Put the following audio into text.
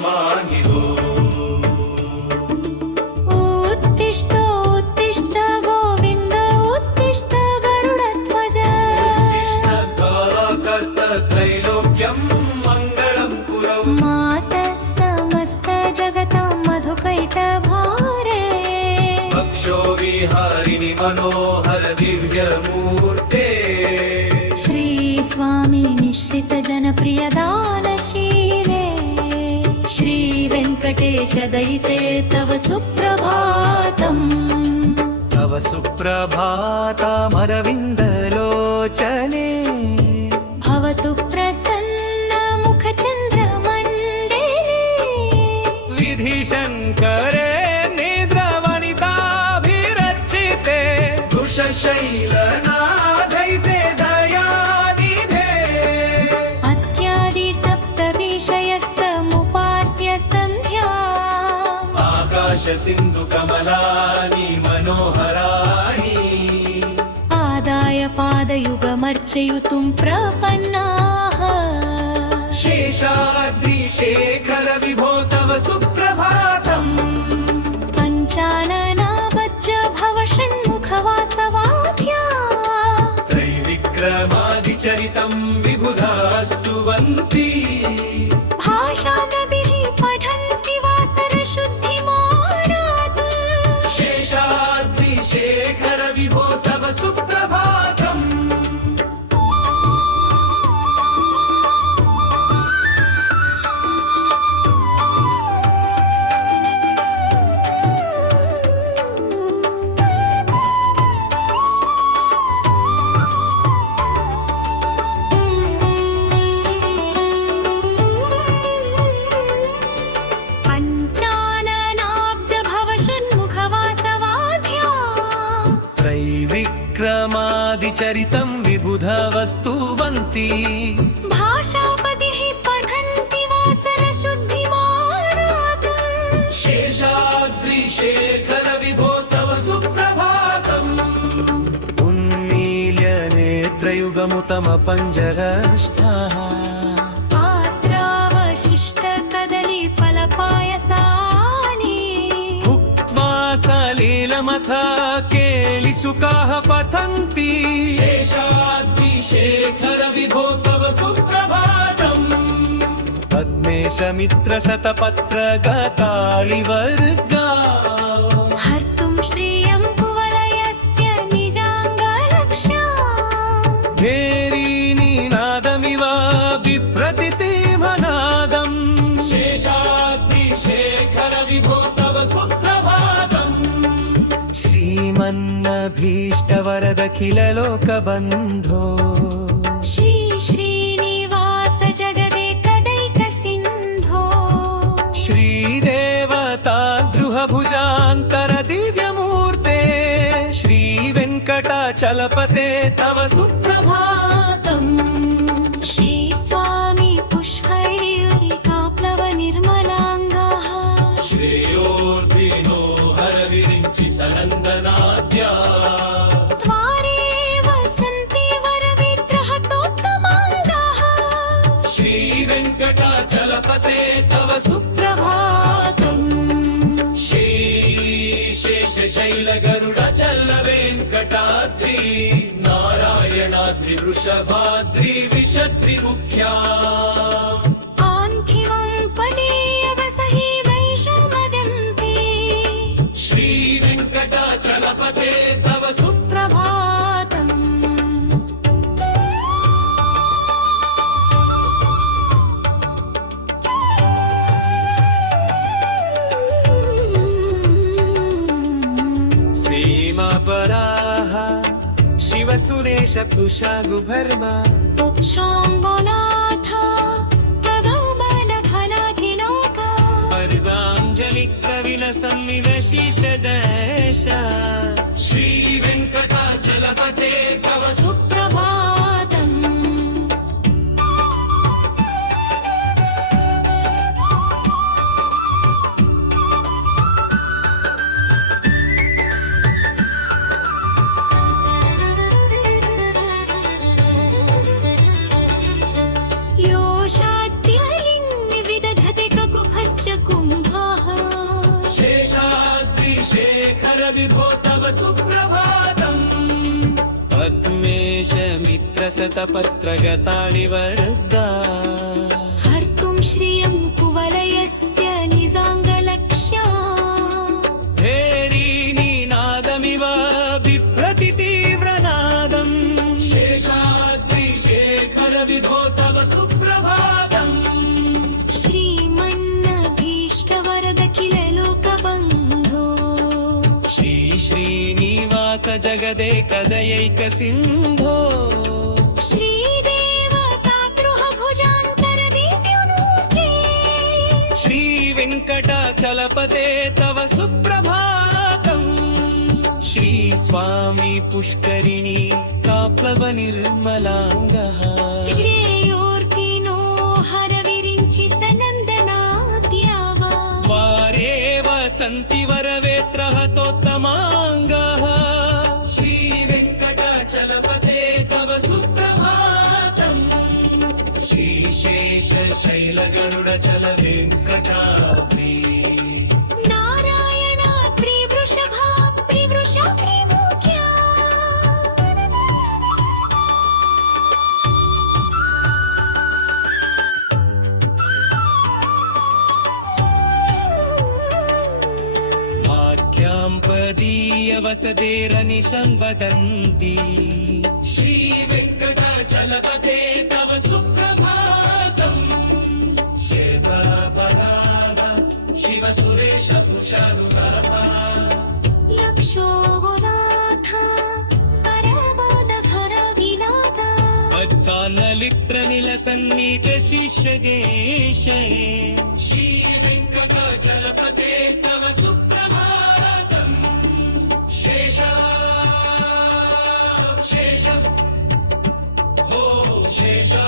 माहि भो। उत्तिष्ठ उत्तिष्ठ गोविन्द उत्तिष्ठ गरुडध्वज। उत्तिष्ठ कालकर्त त्रैलोक्यं मङ्गलं कुरु। मातः समस्त जगतां मधुकैटभारे। वक्षो विहारिणि मनोहर दिव्यमूर्ते। श्री स्वामी निश्चित जनप्रिय दानशीले। श्री वेङ्कटेश दयिते तव सुप्रभातम्। तव सुप्रभातमरविन्दलोचने। भवतु प्रसन्न मुखचन्द्रमण्डले। विधिशङ्करे निद्रवनिताभिरर्चिते। वृषशैलनाथैते दयानिधे। अत्यादि सप्तविषयः समुपास्य सन्ध्या। आकाश सिन्धु कमलानि मनोहराणि। आदाय पादयुगमर्चयितुं प्रपन्नाः। शेषाद्रिशेखर विभो तव सुप्रभातम्। पञ्चाननावज्ज भव षण्मुखवासवाद्या। त्रैविक्रमादिचरितं विबुधा स्तुवन्ति। भाषानभिः पठन्ति वासरशुद्धिमारात्। शेषाद्रिशेखर विभो तव सुप्रभातम्। पञ्चाननाब्ज भव षण्मुखवासवाद्या। त्रैविक्रमादिचरितं विबुधवस्तुवन्ति। भाषापतिः पठन्ति वासरशुद्धिमारात्। शेषाद्रिशेखर विभो तव सुप्रभातम्। उन्मील्य नेत्रयुगमुतमपञ्जरष्टाः। पात्रावशिष्टकदलीफलपायसानि। भुक्त्वा सलीलमथ केलिसुकाः पठन्ति। शेषाद्रिशेखर विभो तव सुप्रभातम्। पद्मेशमित्रशतपत्रगतालिवर्गा। हर्तुं श्रियं कुवलयस्य निजाङ्गलक्ष्या। भेरीनिनादमिव बिभ्रतिमनादम्। शेषाद्रिशेखर विभो तव सुप्रभातम्। श्रीमन्नभीष्टवरदखिललोकबन्धो। श्री श्रीनिवास जगदेकदैकसिन्धो। श्रीदेवतागृहभुजान्तर दिव्यमूर्ते। श्रीवेङ्कटाचलपते तव सुप्रभातम्। श्री स्वामी पुष्कैर्युलिकाप्लवनिर्मलाङ्गाः। श्रेयोर्धिनो हरविरिञ्चि सनन्दनाद्या। द्वारे वसन्ति वरविग्रहतोत्तमाङ्गाः। श्रीवेङ्कटाचलपते तव सुप्रभातम्। श्रीशेषशैलगरुडचल्लवेङ्कटाद्रि नारायणाद्रि वृषभाद्रि विशद्रिमुख्या। आङ्खिवं पनीयवसहि वैषमदन्ति। श्रीवेङ्कटाचलपते तव सुप्रभातम्। सीमापराः शिवसुरेश कुशागुभर्मा। शाम्बुनाथ प्रभवनघनाधिनाथ। अर्वाञ्जलिकविलसंविलशिषदश। श्रीवेङ्कटाचलपते तव सुप्रभातम्। यो शाद्यलिङ्गि विदधते ककुभस्य। विभो तव सुप्रभातम् पद्मेश मित्रशतपत्रगतानि वरदा हर्तुं श्रियं कुवलयस्य निजाङ्गलक्ष्या भेरीनिनादमिव बिभ्रति तीव्रनादम् शेषाद्रिशेखर विभो तव सुप्रभातम् श्रीमन्नभीष्टवरदखिल लोकबन्धो श्री श्रीनिवास जगदेकदयैक सिन्धो श्रीदेवतागृहभुजान्तरदिव्यमूर्ते श्रीवेङ्कटाचलपते तव सुप्रभातम् श्रीस्वामी पुष्करिणी काप्लवनिर्मलाङ्गः श्रेयोर्तिनो हरविरिञ्चि सनन्दनाद्यावा वारेव सन्ति वरवेत्रहतोत्तमाङ्गः श्रीवेङ्कटाचलपते तव सुप्रभातम् श्रीशेषशैलगरुडचलवेङ्कटाद्रि नारायणाद्रि वृषभाद्रि वृषाद्रिमुख्या भाग्यां पदीयवसदेरनिशं वदन्ति श्रीवेङ्कटाचलपते तव सुप्रभातम् श्वेतापदाः शिवसुरेश तुषारुगता यक्षो गुणाथ परमोदघरविलाद मत्तानलित्रनिलसन्नीत शिष्यगेशे श्रीवेङ्कटाचलपते तव सुप्रभातम् शेषम् हो शेषम्